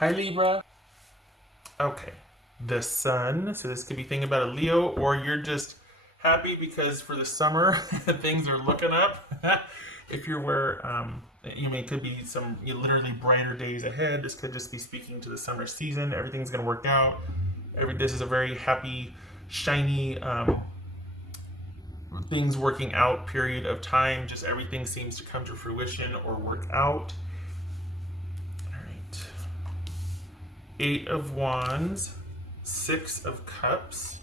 Hi Libra. Okay. The sun. So this could be thinking about a Leo, or you're just happy because for the summer things are looking up. If you're where it could be some literally brighter days ahead. This could just be speaking to the summer season. Everything's gonna work out. This is a very happy, shiny, things working out period of time. Just everything seems to come to fruition or work out. All right. Eight of Wands, Six of Cups,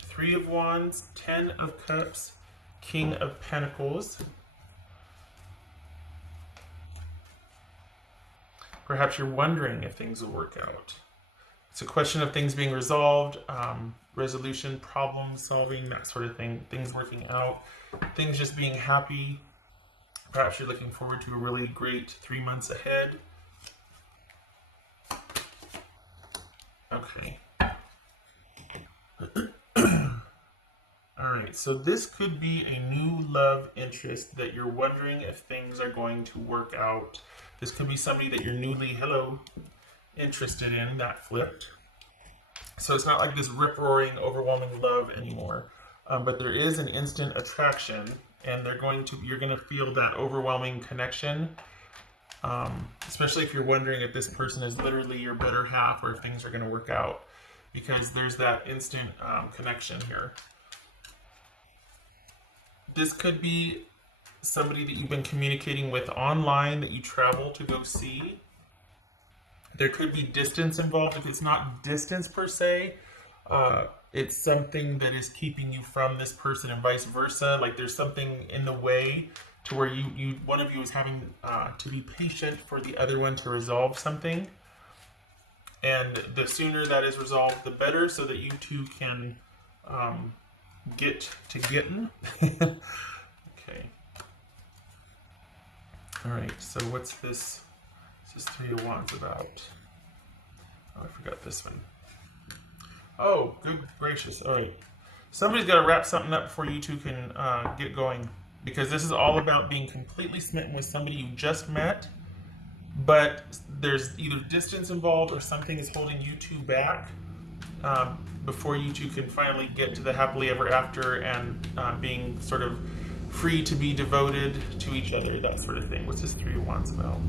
Three of Wands, Ten of Cups, King of Pentacles. Perhaps you're wondering if things will work out. It's a question of things being resolved, resolution, problem solving, that sort of thing, things working out, things just being happy. Perhaps you're looking forward to a really great 3 months ahead. Okay. All right, so this could be a new love interest that you're wondering if things are going to work out. This could be somebody that you're newly, interested in, that flipped. So it's not like this rip-roaring, overwhelming love anymore. But there is an instant attraction, and you're going to feel that overwhelming connection. Especially if you're wondering if this person is literally your better half or if things are going to work out, because there's that instant connection here. This could be somebody that you've been communicating with online that you travel to go see. There could be distance involved. If it's not distance per se, it's something that is keeping you from this person and vice versa. Like there's something in the way to where one of you is having to be patient for the other one to resolve something. And the sooner that is resolved, the better, so that you two can get to getting. Okay. All right, so what's this? This is Three of Wands about. Oh, I forgot this one. Oh, good gracious. All right. Somebody's got to wrap something up before you two can get going. Because this is all about being completely smitten with somebody you just met, but there's either distance involved or something is holding you two back before you two can finally get to the happily ever after and being sort of free to be devoted to each other, that sort of thing. What's this Three of Wands about?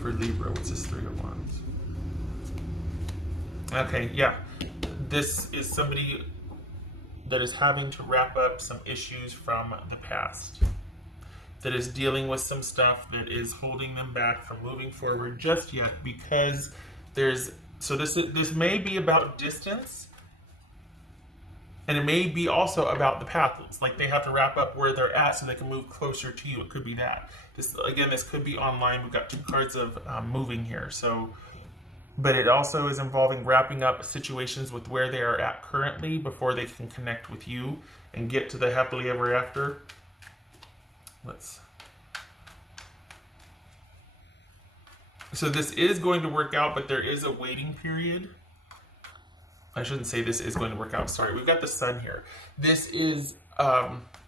For Libra, what's this Three of Wands? Okay, yeah. This is somebody that is having to wrap up some issues from the past, that is dealing with some stuff that is holding them back from moving forward just yet, because this may be about distance, and it may be also about the path. Like they have to wrap up where they're at so they can move closer to you. It could be that. This could be online. We've got two cards of moving here, but it also is involving wrapping up situations with where they are at currently before they can connect with you and get to the happily ever after. So this is going to work out, but there is a waiting period. I shouldn't say this is going to work out. Sorry, we've got the sun here. This is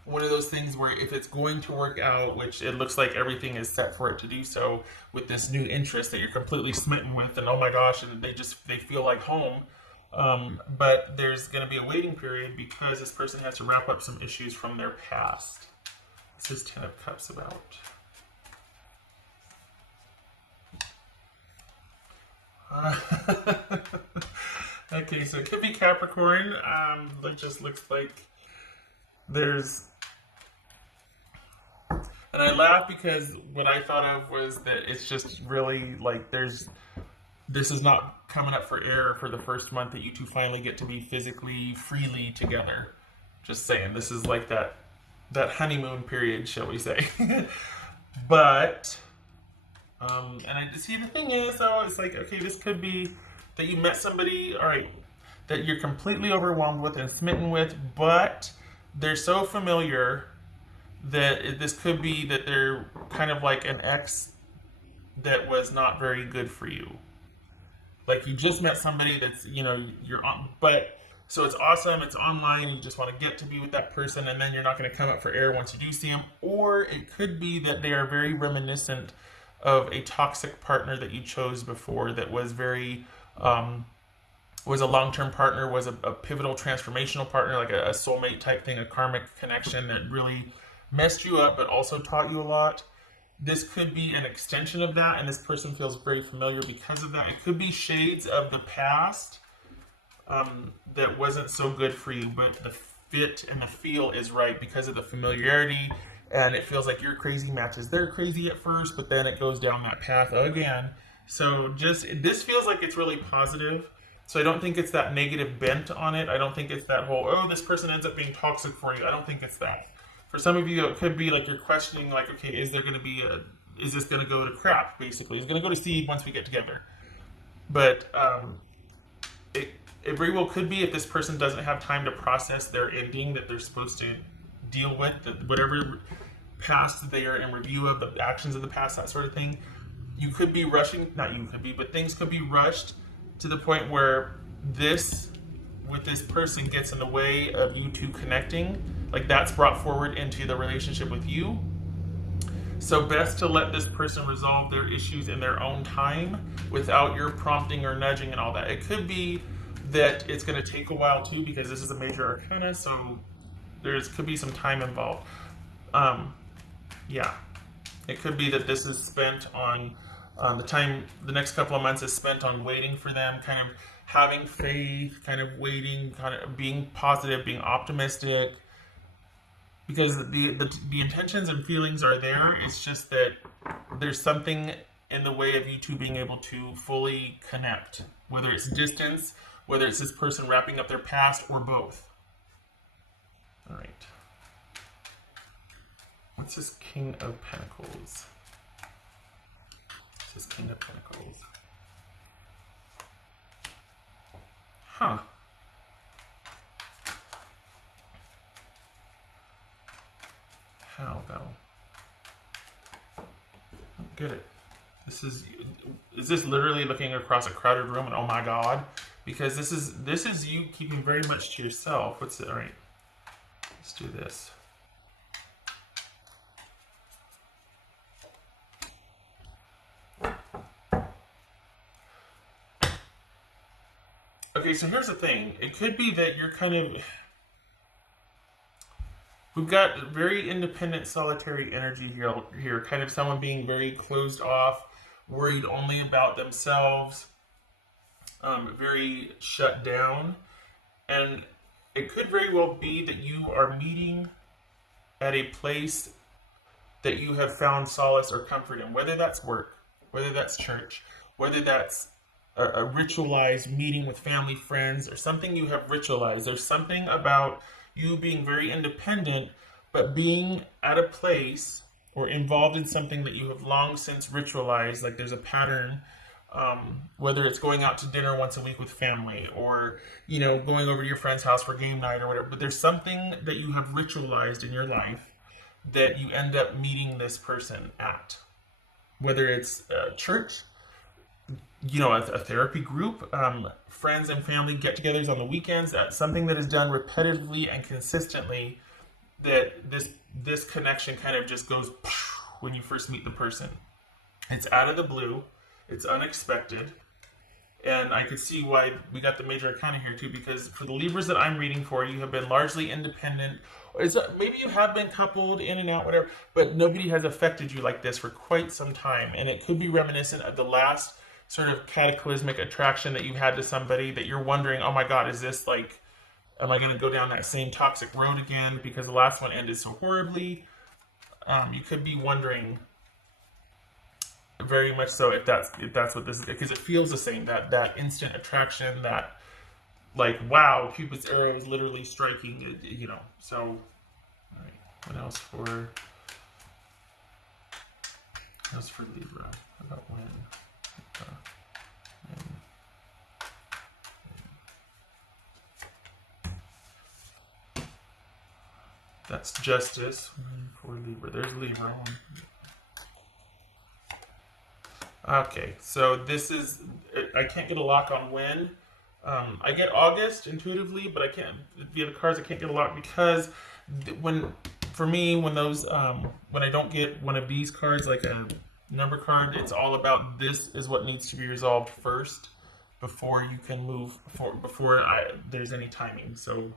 one of those things where if it's going to work out, which it looks like everything is set for it to do so, with this new interest that you're completely smitten with, and oh my gosh, and they feel like home. But there's going to be a waiting period because this person has to wrap up some issues from their past. This is Ten of Cups about. Okay, so it could be Capricorn. It just looks like there's... And I laugh because what I thought of was that it's just really like this is not coming up for air for the first month that you two finally get to be physically, freely together. Just saying, this is like that honeymoon period, shall we say. But, and I just see the thing is, though, it's like, okay, this could be that you met somebody, all right, that you're completely overwhelmed with and smitten with, but they're so familiar that this could be that they're kind of like an ex that was not very good for you. Like you just met somebody that's, you're on, but so it's awesome, it's online, you just want to get to be with that person, and then you're not going to come up for air once you do see them. Or it could be that they are very reminiscent of a toxic partner that you chose before that was very was a long-term partner, was a pivotal transformational partner, like a soulmate type thing, a karmic connection that really messed you up but also taught you a lot. This could be an extension of that, and this person feels very familiar because of that. It could be shades of the past that wasn't so good for you, but the fit and the feel is right because of the familiarity, and it feels like your crazy matches their crazy at first, but then it goes down that path again. So just this feels like it's really positive. So I don't think it's that negative bent on it. I don't think it's that whole, oh, this person ends up being toxic for you. I don't think it's that. For some of you, it could be like you're questioning, like, okay, is there going to be is this going to go to crap, basically? Is it going to go to seed once we get together? But it very well could be if this person doesn't have time to process their ending that they're supposed to deal with, whatever past they are in review of, the actions of the past, that sort of thing. You could be rushing, not you could be, but things could be rushed to the point where this, with this person, gets in the way of you two connecting. Like that's brought forward into the relationship with you. So best to let this person resolve their issues in their own time without your prompting or nudging and all that. It could be that it's going to take a while too, because this is a major arcana, so could be some time involved. Yeah, it could be that this is spent on the next couple of months is spent on waiting for them, kind of having faith, kind of waiting, kind of being positive, being optimistic, because the intentions and feelings are there. It's just that there's something in the way of you two being able to fully connect, whether it's distance, whether it's this person wrapping up their past, or both. All right. What's this King of Pentacles? This King of Pentacles. Huh. How though? I don't get it. Is this literally looking across a crowded room and oh my god? Because this is you keeping very much to yourself. What's it? All right. Let's do this. Okay, so here's the thing. It could be that you're kind of... We've got very independent, solitary energy here. Kind of someone being very closed off, worried only about themselves, very shut down. And it could very well be that you are meeting at a place that you have found solace or comfort in, whether that's work, whether that's church, whether that's a ritualized meeting with family, friends, or something you have ritualized. There's something about you being very independent, but being at a place or involved in something that you have long since ritualized. Like there's a pattern, whether it's going out to dinner once a week with family, or going over to your friend's house for game night or whatever. But there's something that you have ritualized in your life that you end up meeting this person at, whether it's church, a therapy group, friends and family get-togethers on the weekends. That's something that is done repetitively and consistently, that this connection kind of just goes when you first meet the person. It's out of the blue. It's unexpected. And I could see why we got the major arcana here too, because for the Libras that I'm reading for, you have been largely independent. Maybe you have been coupled in and out, whatever, but nobody has affected you like this for quite some time. And it could be reminiscent of the last sort of cataclysmic attraction that you had to somebody that you're wondering, oh my god, is this like, am I going to go down that same toxic road again because the last one ended so horribly? You could be wondering very much so if that's what this is, because it feels the same, that instant attraction, that like, wow, Cupid's arrow is literally striking, So, all right, what else for Libra? How about when? That's justice for Libra. There's Libra. Okay, so this is, I can't get a lock on when. I get August intuitively, but I can't, via the cards, I can't get a lock because when I don't get one of these cards, like Number card, it's all about this is what needs to be resolved first before you can move before there's any timing. So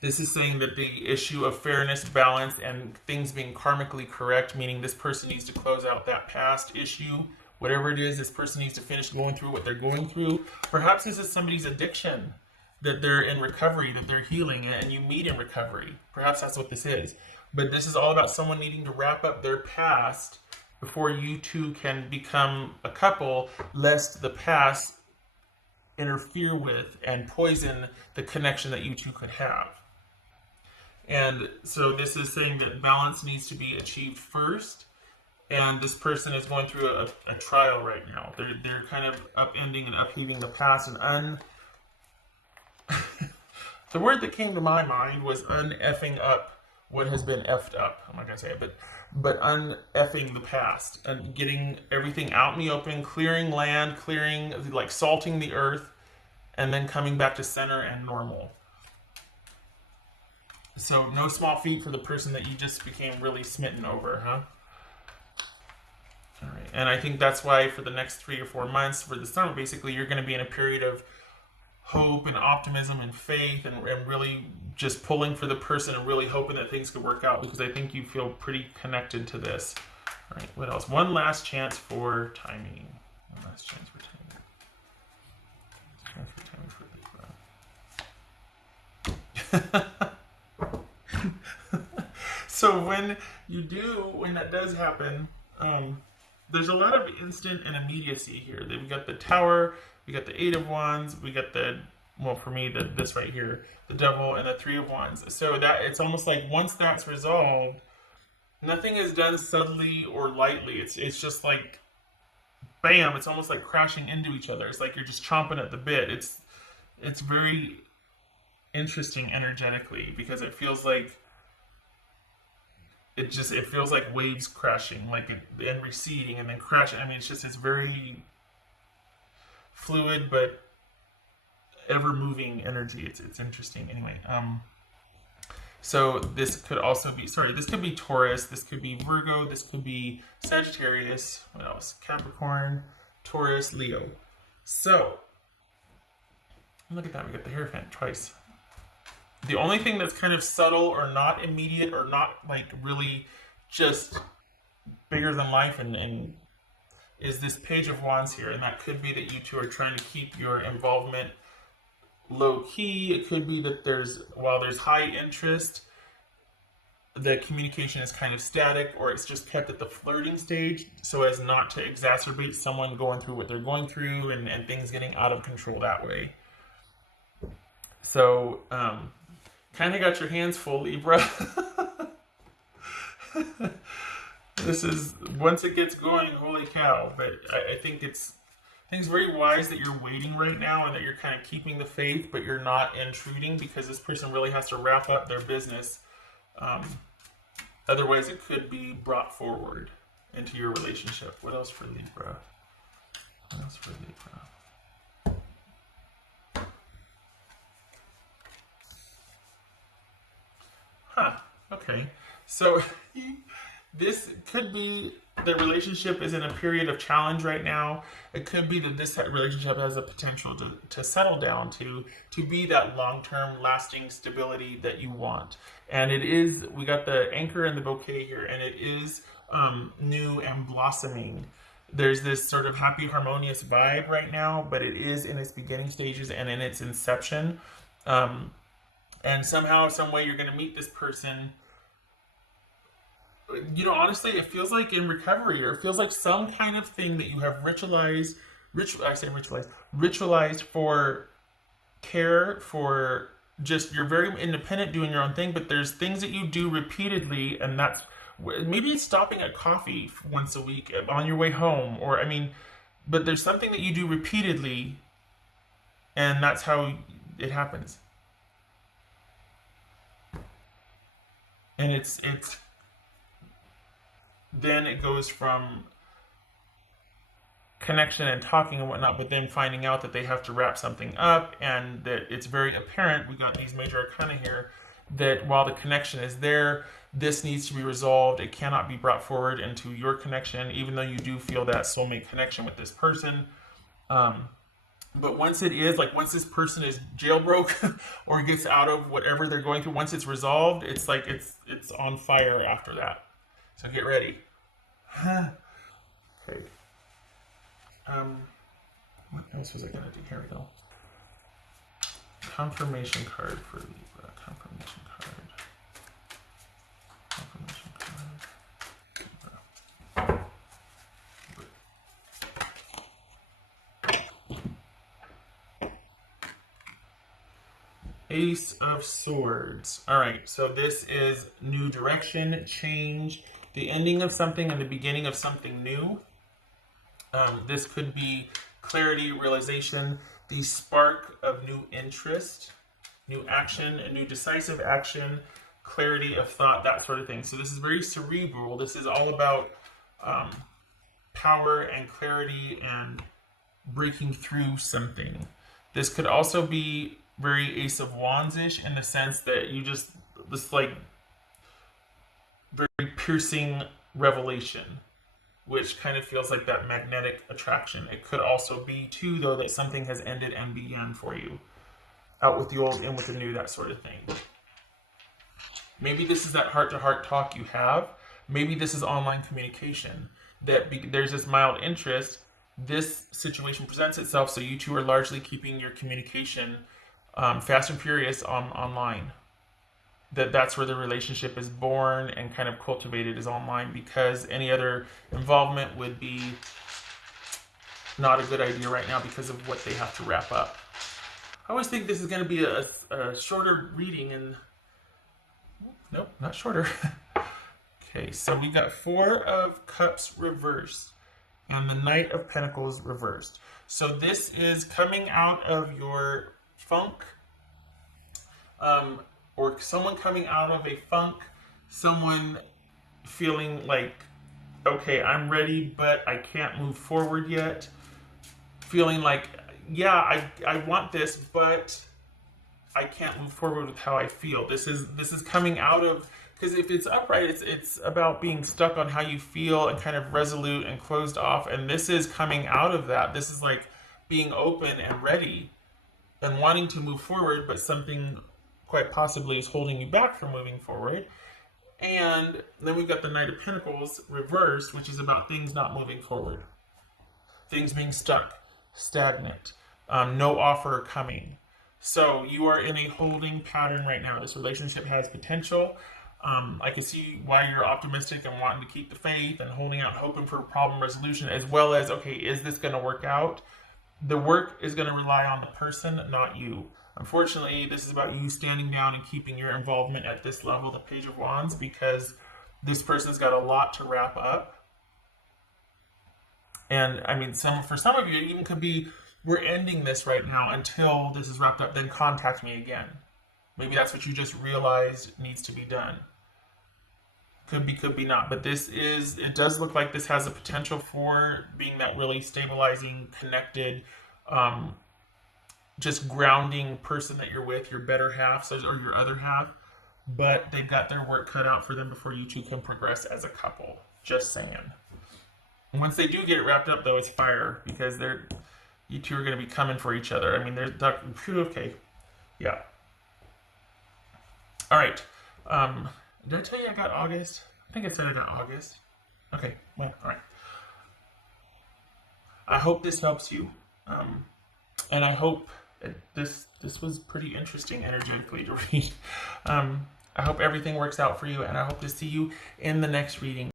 this is saying that the issue of fairness, balance, and things being karmically correct, meaning this person needs to close out that past issue, whatever it is, this person needs to finish going through what they're going through. Perhaps this is somebody's addiction, that they're in recovery, that they're healing, and you meet in recovery. Perhaps that's what this is. But this is all about someone needing to wrap up their past before you two can become a couple, lest the past interfere with and poison the connection that you two could have. And so this is saying that balance needs to be achieved first, and this person is going through a trial right now. They're kind of upending and upheaving the past, and the word that came to my mind was un-effing up what has been effed up. I'm not gonna say it, but un-effing the past and getting everything out in the open, clearing land, clearing, like salting the earth, and then coming back to center and normal. So no small feat for the person that you just became really smitten over, huh? All right, and I think that's why for the next 3 or 4 months for the summer, basically you're going to be in a period of hope and optimism and faith and really just pulling for the person and really hoping that things could work out, because I think you feel pretty connected to this. All right, what else? One last chance for timing. One last chance for timing. Chance for timing for Libra. So when that does happen, there's a lot of instant and immediacy here. We got the Tower, we got the 8 of Wands, we got the, well, for me, this right here, the Devil, and the 3 of Wands. So that it's almost like once that's resolved, nothing is done subtly or lightly. It's just like, bam! It's almost like crashing into each other. It's like you're just chomping at the bit. It's very interesting energetically, because it feels like it feels like waves crashing, like and receding and then crashing. I mean, it's very fluid but ever moving energy. It's interesting. Anyway, so this could also be, this could be Taurus, this could be Virgo, this could be Sagittarius, what else? Capricorn, Taurus, Leo. So look at that, we got the Hierophant twice. The only thing that's kind of subtle or not immediate or not like really just bigger than life and is this Page of Wands here. And that could be that you two are trying to keep your involvement low key. It could be that while there's high interest, the communication is kind of static, or it's just kept at the flirting stage so as not to exacerbate someone going through what they're going through and things getting out of control that way. So, kind of got your hands full, Libra. This is, once it gets going, holy cow. But I think it's very wise that you're waiting right now and that you're kind of keeping the faith, but you're not intruding, because this person really has to wrap up their business. Otherwise, it could be brought forward into your relationship. What else for Libra? What else for Libra? Okay, so this could be the relationship is in a period of challenge right now. It could be that this relationship has a potential to settle down, to be that long-term lasting stability that you want. And it is, we got the anchor and the bouquet here, and it is new and blossoming. There's this sort of happy, harmonious vibe right now, but it is in its beginning stages and in its inception. And somehow, some way, you're going to meet this person. You know, honestly, it feels like in recovery, or it feels like some kind of thing that you have ritualized for care, for just, you're very independent doing your own thing, but there's things that you do repeatedly, and that's, maybe it's stopping at coffee once a week on your way home, or, I mean, but there's something that you do repeatedly, and that's how it happens. And it's then it goes from connection and talking and whatnot, but then finding out that they have to wrap something up, and that it's very apparent, we got these major arcana here, that while the connection is there, this needs to be resolved. It cannot be brought forward into your connection, even though you do feel that soulmate connection with this person. But once it is, like, once this person is jailbroke or gets out of whatever they're going through, once it's resolved, it's like it's on fire after that. So get ready. Okay. What else was I gonna do? Here we go. Confirmation card for Libra. Confirmation card. Confirmation card. Ace of Swords. All right, so this is new direction, change, the ending of something and the beginning of something new. This could be clarity, realization, the spark of new interest, new action, a new decisive action, clarity of thought, that sort of thing. So this is very cerebral. This is all about power and clarity and breaking through something. This could also be very Ace of Wands-ish in the sense that you just, this like very piercing revelation, which kind of feels like that magnetic attraction. It could also be too, though, that something has ended and began for you. Out with the old, in with the new, that sort of thing. Maybe this is that heart-to-heart talk you have. Maybe this is online communication. That there's this mild interest. This situation presents itself, so you two are largely keeping your communication fast and furious online. That's where the relationship is born and kind of cultivated, is online, because any other involvement would be not a good idea right now because of what they have to wrap up. I always think this is going to be a shorter reading, and nope, not shorter. Okay, so we got Four of Cups reversed and the Knight of Pentacles reversed. So this is coming out of your funk, or someone coming out of a funk, someone feeling like, okay, I'm ready, but I can't move forward yet. Feeling like, yeah, I want this, but I can't move forward with how I feel. This is coming out of, because if it's upright, it's about being stuck on how you feel and kind of resolute and closed off. And this is coming out of that. This is like being open and ready and wanting to move forward, but something quite possibly is holding you back from moving forward. And then we've got the Knight of Pentacles reversed, which is about things not moving forward. Things being stuck, stagnant, no offer coming. So you are in a holding pattern right now. This relationship has potential. I can see why you're optimistic and wanting to keep the faith and holding out, hoping for problem resolution, as well as, okay, is this going to work out? The work is going to rely on the person, not you. Unfortunately, this is about you standing down and keeping your involvement at this level, the Page of Wands, because this person's got a lot to wrap up. And I mean, for some of you, it even could be, we're ending this right now until this is wrapped up, then contact me again. Maybe that's what you just realized needs to be done. Could be not. But it does look like this has a potential for being that really stabilizing, connected, just grounding person that you're with, your better half, or your other half. But they've got their work cut out for them before you two can progress as a couple. Just saying. And once they do get it wrapped up, though, it's fire, because you two are going to be coming for each other. I mean, okay. Yeah. All right. Did I tell you I got August? I think I said I got August. Okay. Well, all right. I hope this helps you. And I hope this was pretty interesting energetically to read. I hope everything works out for you, and I hope to see you in the next reading.